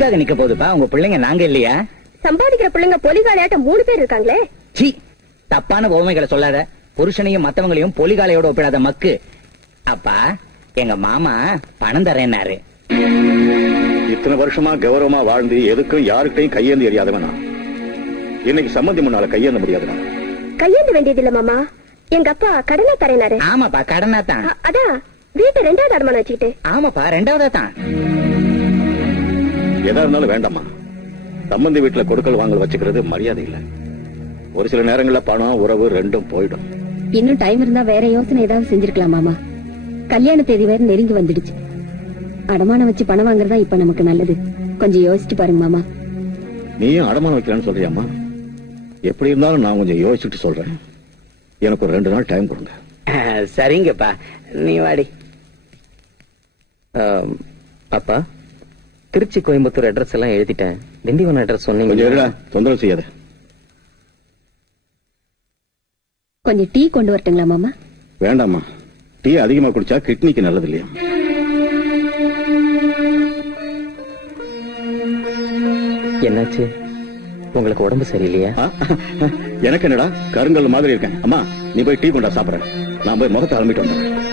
நிக்க போதுப்பா உங்க பிள்ளைங்க நாங்க இல்லையா? சம்பாதிக்கிற பிள்ளைங்க பொலிகாலையாட்டம் 3 பேர் இருக்காங்களே. சீ, தப்பான உவமைகளை சொல்லாத. புருஷனையும் மத்தவங்களையும் பொலிகாலையோட ஒப்பிடாத மக்கு. அப்பா எங்க மாமா பணம் தரேன்னாரு. இத்தனை வருஷமா கௌரவமா வாழ்ந்து எதுக்கும் யாருக்கையும் கையேந்து எறியாதவனா இன்னைக்கு சம்மந்தி முன்னால கையேந்த முடியாதுமா. கையேந்த வேண்டியது இல்ல மாமா, எங்க அப்பா கடனா தரேனாரு. ஆமாப்பா கடனா தான். அதான் வீட்டை 2வது அடமான வச்சுக்கிட்டு. ஆமாப்பா 2வதா தான். எதா இருந்தாலும் வேண்டாமா. சம்பந்தி வீட்டுல கொடுக்கல் வாங்கல் வச்சுக்கிறது மரியாதை இல்ல. ஒரு சில நேரங்கள்ல பணம் உறவு ரெண்டும் போயிடும். இன்னும் டைம் இருந்தா வேற யோசனை ஏதாவது செஞ்சிருக்கலாம் மாமா. கல்யாண தேதி வேற நெருங்கி வந்துடுச்சு. அடமானம் வச்சு பணம் வாங்குறதா இப்ப நமக்கு நல்லது. கொஞ்சம் யோசிச்சு பாருங்க மாமா. நீயும் அடமானம் வைக்கலான்னு சொல்றியாமா? எப்படி இருந்தாலும் நான் கொஞ்சம் யோசிச்சுட்டு சொல்றேன். எனக்கு ஒரு 2 நாள் டைம் கொடுங்க. சரிங்கப்பா, நீ வாடி. அப்பா, திருச்சி கோயம்புத்தூர் அட்ரஸ் எல்லாம் எழுதிட்டேன். திண்டிவனம் அட்ரஸ் சொன்னீங்க. தொந்தரவு செய்யாத. கொஞ்சம் டீ கொண்டு வரட்டுங்களா மாமா? வேண்டாமா, டீ அதிகமா குடிச்சா கிட்னிக்கு நல்லது இல்லையா? என்னாச்சு, உங்களுக்கு உடம்பு சரியில்லையா? எனக்கு என்னடா கருங்கல் மாதிரி இருக்கேன். அம்மா நீ போய் டீ கொண்டா சாப்பிடுறேன். நான் போய் முகத்தை அலம்பிட்டு வந்தேன்.